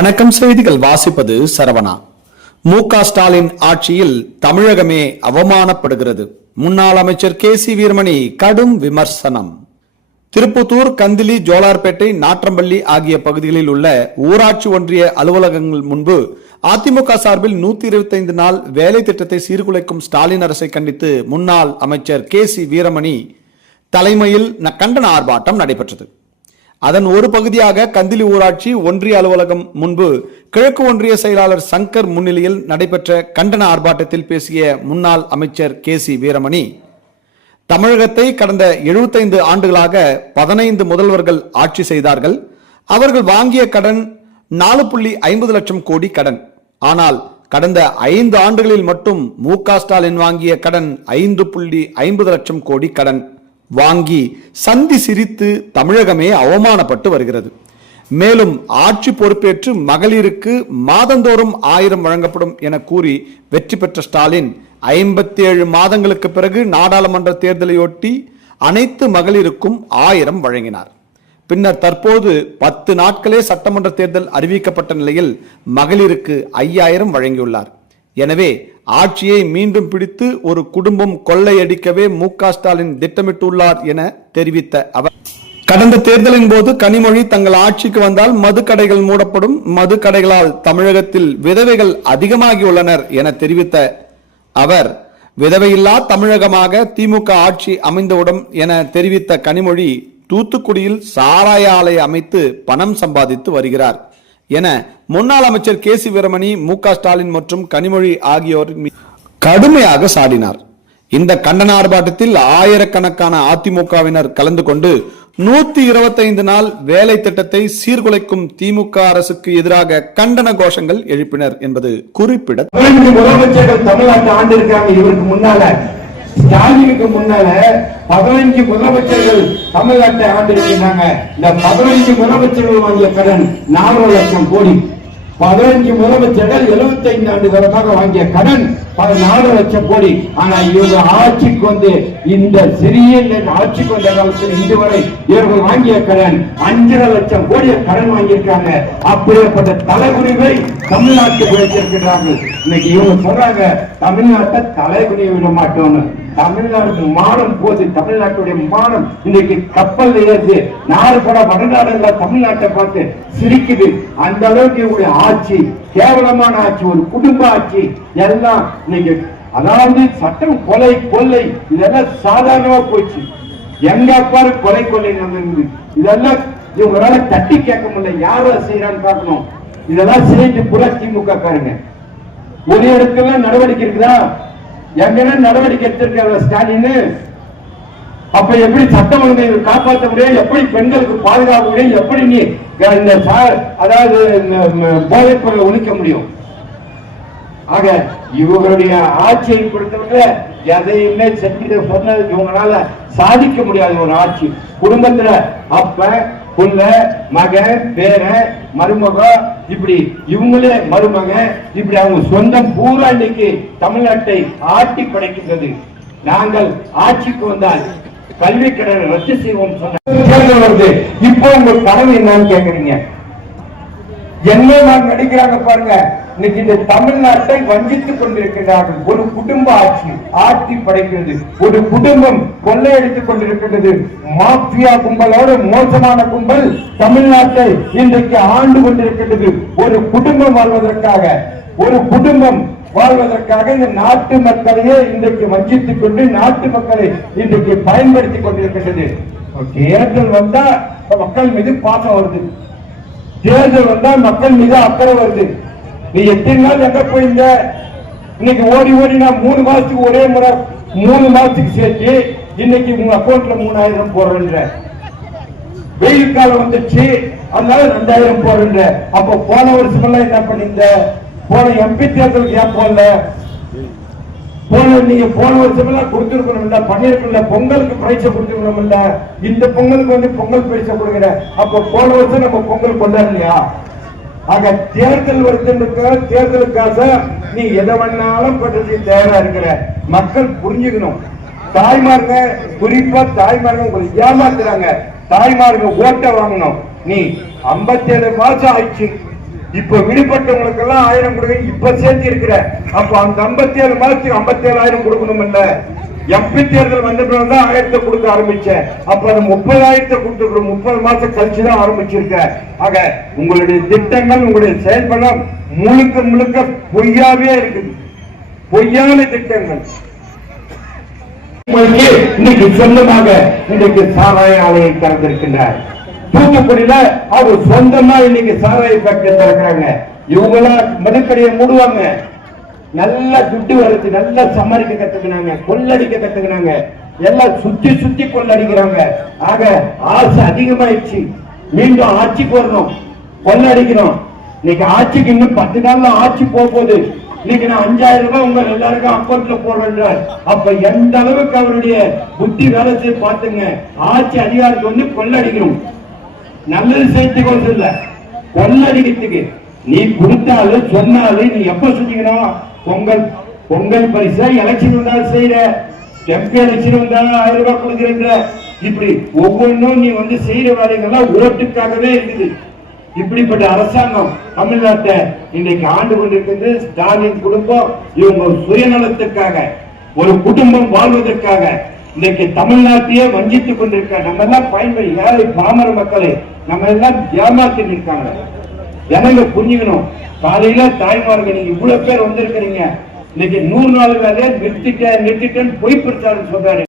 வணக்கம் செய்திகள். வாசிப்பது சரவணா. மு ஸ்டாலின் ஆட்சியில் தமிழகமே அவமானப்படுகிறது. முன்னாள் அமைச்சர் கே சி வீரமணி கடும் விமர்சனம். திருப்புத்தூர் கந்திலி ஜோலார்பேட்டை நாற்றம்பள்ளி ஆகிய பகுதிகளில் உள்ள ஊராட்சி ஒன்றிய அலுவலகங்கள் முன்பு அதிமுக சார்பில் நூத்தி இருபத்தைந்து நாள் வேலை திட்டத்தை சீர்குலைக்கும் ஸ்டாலின் அரசை கண்டித்து முன்னாள் அமைச்சர் கே சி வீரமணி தலைமையில் கண்டன ஆர்ப்பாட்டம் நடைபெற்றது. அதன் ஒரு பகுதியாக கந்திலி ஊராட்சி ஒன்றிய அலுவலகம் முன்பு கிழக்கு ஒன்றிய செயலாளர் சங்கர் முன்னிலையில் நடைபெற்ற கண்டன ஆர்ப்பாட்டத்தில் பேசிய முன்னாள் அமைச்சர் கே சி வீரமணி தமிழகத்தை கடந்த 75 ஆண்டுகளாக பதினைந்து முதல்வர்கள் ஆட்சி செய்தார்கள். அவர்கள் வாங்கிய கடன் நாலு புள்ளி ஐம்பது லட்சம் கோடி கடன். ஆனால் கடந்த ஐந்து ஆண்டுகளில் மட்டும் மு ஸ்டாலின் வாங்கிய கடன் ஐந்து புள்ளி ஐம்பது லட்சம் கோடி கடன். வாங்கி சந்தி சிரித்து தமிழகமே அவமானப்பட்டு வருகிறது. மேலும் ஆட்சி பொறுப்பேற்று மகளிருக்கு மாதந்தோறும் ஆயிரம் வழங்கப்படும் என கூறி வெற்றி பெற்ற ஸ்டாலின் ஐம்பத்தி ஏழு மாதங்களுக்கு பிறகு நாடாளுமன்ற தேர்தலையொட்டி அனைத்து மகளிருக்கும் ஆயிரம் வழங்கினார். பின்னர் தற்போது பத்து நாட்களே சட்டமன்ற தேர்தல் அறிவிக்கப்பட்ட நிலையில் மகளிருக்கு ஐயாயிரம் வழங்கியுள்ளார். எனவே ஆட்சியை மீண்டும் பிடித்து ஒரு குடும்பம் கொள்ளையடிக்கவே மு க ஸ்டாலின் திட்டமிட்டுள்ளார் என தெரிவித்த அவர். கடந்த தேர்தலின் போது கனிமொழி தங்கள் ஆட்சிக்கு வந்தால் மது கடைகள் மூடப்படும் மது கடைகளால் தமிழகத்தில் விதவைகள் அதிகமாகியுள்ளனர் என தெரிவித்த அவர் விதவையில்லா தமிழகமாக திமுக ஆட்சி அமைந்தவுடன் என தெரிவித்த கனிமொழி தூத்துக்குடியில் சாராய ஆலை அமைத்து பணம் சம்பாதித்து வருகிறார். என முன்னாள் அமைச்சர் கே சி வீரமணி மு க ஸ்டாலின் மற்றும் கனிமொழி ஆகியோர் கடுமையாக சாடினார். இந்த கண்டன ஆர்ப்பாட்டத்தில் ஆயிரக்கணக்கான அதிமுகவினர் கலந்து கொண்டு நூத்தி இருபத்தைந்து நாள் வேலை திட்டத்தை சீர்குலைக்கும் திமுக அரசுக்கு எதிராக கண்டன கோஷங்கள் எழுப்பினர் என்பது குறிப்பிட பதினஞ்சு முதலமைச்சர்கள் தமிழ்நாட்டை ஆண்டு இருக்காங்க இவருக்கு முன்னால ஸ்டாலினுக்கு முன்னால பதினஞ்சு முதலமைச்சர்கள் தமிழ்நாட்டை ஆண்டு இந்த பதினஞ்சு முதலமைச்சர்கள் வாங்கிய கடன் நாலரை லட்சம் கோடி. பதினஞ்சு முதலமைச்சர்கள் 75 ஆண்டு காலமாக வாங்கிய கடன் பதினாலு நாலு லட்சம் கோடி. ஆனா இவங்க ஆட்சிக்கு வந்து இந்த சிறிய ஆட்சி ஆட்சிக்கு வந்த காலத்தில் இன்று வரை இவர்கள் வாங்கிய கடன் அஞ்சரை லட்சம் கோடி கடன் வாங்கியிருக்காங்க. அப்படிப்பட்ட தலைகுனிவை தமிழ்நாட்டுக்கு வைத்திருக்கிறார்கள். இன்னைக்கு இவங்க சொல்றாங்க தமிழ்நாட்டை தலைகுனிய விட மாட்டோம்னு. தமிழ்நாடு மானம் போது தமிழ்நாட்டுடைய மானம் இன்னைக்கு கப்பல் இருந்து நாடு பட வடநாடுல தமிழ்நாட்டை பார்த்து சிரிக்குது. அந்த அளவுக்கு இவருடைய ஆட்சி கேவலமான ஆட்சி ஒரு குடும்ப ஆட்சி. எல்லாம் இன்னைக்கு அதாவது சட்டம் கொலை கொள்ளை இதெல்லாம் சாதாரணமா போச்சு எங்க அப்பாரு கொலை கொள்ளை நடந்தது. இதெல்லாம் இவங்களால தட்டி கேட்க முடியல. யாரோ செய்யறான்னு பார்க்கணும். இதெல்லாம் செய்து புற திமுக காரங்க ஒரு இடத்துல நடவடிக்கை இருக்குதா? எங்கன்னா நடவடிக்கை எடுத்திருக்கிற ஸ்டாலின் அப்ப எப்படி சட்டம் ஒழுங்கை காப்பாற்ற முடியும்? எப்படி பெண்களுக்கு பாதுகாக்க முடியும்? எப்படி நீ இந்த சா- அதாவது இந்த போதைப் பொருளை ஒழிக்க முடியும்? ஆக இவங்களுடைய ஆட்சியை பொறுத்தவரை எதையுமே செஞ்சு சொன்னது இவங்களால சாதிக்க முடியாத ஒரு ஆட்சி. குடும்பத்துல அப்ப புள்ள மகன் பேரன் மருமக இப்படி இவங்களே மருமக இப்படி அவங்க சொந்தம் பூரா இன்னைக்கு தமிழ்நாட்டை ஆட்டி படைக்கின்றது. நாங்கள் ஆட்சிக்கு வந்தால் கல்வி கடன் ரத்து செய்வோம் வருது இப்போ உங்க கனவு என்னன்னு கேக்குறீங்க. என்ன நடிக்கிறாங்க பாருங்க. இன்னைக்கு இந்த தமிழ்நாட்டை வஞ்சித்துக் கொண்டிருக்கிறார்கள் ஒரு குடும்ப ஆட்சி ஆட்சி படைக்கிறது. ஒரு குடும்பம் கொள்ளையடித்துக் கொண்டிருக்கிறது மாஃபியா கும்பலோடு மோசமான கும்பல் தமிழ்நாட்டை இன்றைக்கு ஆண்டு கொண்டிருக்கிறது ஒரு குடும்பம் வாழ்வதற்காக ஒரு குடும்பம் வாழ்வதற்காக இந்த நாட்டு மக்களையே இன்றைக்கு வஞ்சித்துக் கொண்டு நாட்டு மக்களை இன்றைக்கு பயன்படுத்திக் கொண்டிருக்கின்றது. தேர்தல் வந்தா மக்கள் மீது பாசம் வருது. தேர்தல் வந்தா மக்கள் மீது அக்கறை வருது. நீ எத்தனை நாள் எங்க போயிருந்த? இன்னைக்கு ஓடி ஓடி நான் மூணு மாசத்துக்கு ஒரே முறை மூணு மாசத்துக்கு சேர்த்து இன்னைக்கு உங்க அக்கௌண்ட்ல மூணாயிரம் போடுறேன்ற. வெயில் காலம் வந்துச்சு அதனால ரெண்டாயிரம் போடுற அப்ப போன வருஷம் எல்லாம் என்ன பண்ணிருந்த போன எம்பி தேர்தலுக்கு ஏன் போடல? போன நீங்க போன வருஷம் எல்லாம் கொடுத்துருக்கணும் இல்ல பண்ணிருக்கல பொங்கலுக்கு பரிசை கொடுத்துருக்கணும் இல்ல இந்த பொங்கலுக்கு வந்து பொங்கல் பரிசை கொடுக்குற. அப்ப போன வருஷம் நம்ம பொங்கல் கொண்டாடலையா? ஆக தேர்தல் வருதுன்னு தேர்தலுக்காக நீ எதை வேணாலும் பண்றது தயாரா இருக்கிற மக்கள் புரிஞ்சுக்கணும். தாய்மார்க குறிப்பா தாய்மாருங்க உங்களை ஏமாத்துறாங்க. தாய்மாருங்க ஓட்ட வாங்கணும். நீ 57 மாசம் ஆயிடுச்சு. இப்ப விடுபட்டவங்களுக்கு எல்லாம் ஆயிரம் கொடுக்க இப்ப சேர்த்து இருக்கிற. அப்ப அந்த ஐம்பத்தி ஏழு மாசத்துக்கு ஐம்பத்தி ஏழாயிரம் கொடுக்கணும் இல்ல எம்பி தேர்தல் வந்த பிறகுதான் ஆயிரத்தை கொடுக்க ஆரம்பிச்சேன். அப்ப அது முப்பதாயிரத்தை கொடுத்துருக்க முப்பது மாசம் கழிச்சு தான் ஆரம்பிச்சிருக்க. ஆக உங்களுடைய திட்டங்கள் உங்களுடைய செயல்படம் முழுக்க முழுக்க பொய்யாவே இருக்குது. பொய்யான திட்டங்கள். உங்களுக்கு இன்னைக்கு சொந்தமாக இன்னைக்கு சாராய ஆலையை திறந்திருக்கின்றார். தூத்துக்குடியில அவர் சொந்தமா இன்னைக்கு சாராய ஃபேக்டரி திறக்கிறாங்க. இவங்கெல்லாம் மதுக்கடையை மூடுவாங்க. நல்லா துட்டு வருது நல்லா சமாளிக்க கத்துக்கினாங்க கொள்ளடிக்க கத்துக்கினாங்க. எல்லாம் சுத்தி சுத்தி கொள்ளடிக்கிறாங்க. ஆக ஆசை அதிகமாயிடுச்சு. மீண்டும் ஆட்சிக்கு வரணும். கொள்ளடிக்கணும் இன்னைக்கு ஆட்சிக்கு இன்னும் பத்து நாள்ல ஆட்சி போக போகுது இன்னைக்கு நான் அஞ்சாயிரம் ரூபாய் உங்க எல்லாருக்கும் அக்கௌண்ட்ல போடுறேன் அப்ப எந்த அளவுக்கு அவருடைய புத்தி வேலை செய்ய பாத்துங்க ஆட்சி அதிகாரத்தை வந்து கொள்ளடிக்கணும் நல்லது செய்யறதுக்கு இல்ல கொள்ளடிக்கிறதுக்கு நீ கொடுத்தாலும் சொன்னாலும் நீ எப்ப செஞ்சீங்கணும் பொங்கல் பொங்கல் பரிசா எலெக்ஷன் வந்தாலும் செய்யற எம்பி எலெக்ஷன் வந்தாலும் ஆயிரம் ரூபாய் கொடுக்குறேன்ற இப்படி ஒவ்வொன்றும் நீ வந்து செய்யற வேலைகள்லாம் ஓட்டுக்காகவே இருக்குது. இப்படிப்பட்ட அரசாங்கம் தமிழ்நாட்டை இன்னைக்கு ஆண்டு கொண்டிருக்கிறது. ஸ்டாலின் குடும்பம் இவங்க சுயநலத்துக்காக ஒரு குடும்பம் வாழ்வதற்காக இன்னைக்கு தமிழ்நாட்டையே வஞ்சித்துக் கொண்டிருக்க நம்ம எல்லாம் பயன்பெறும் ஏழை பாமர மக்களை நம்ம எல்லாம் ஏமாத்தி நிற்காங்க ஜனங்க புரிஞ்சுக்கணும். காலையில தாய்மார்கள் நீங்க இவ்வளவு பேர் வந்திருக்கிறீங்க. இன்னைக்கு நூறு நாள் வேலையை நிறுத்திட்டேன் நிறுத்திட்டேன்னு பொய் பிரச்சாரம் சொல்றாரு.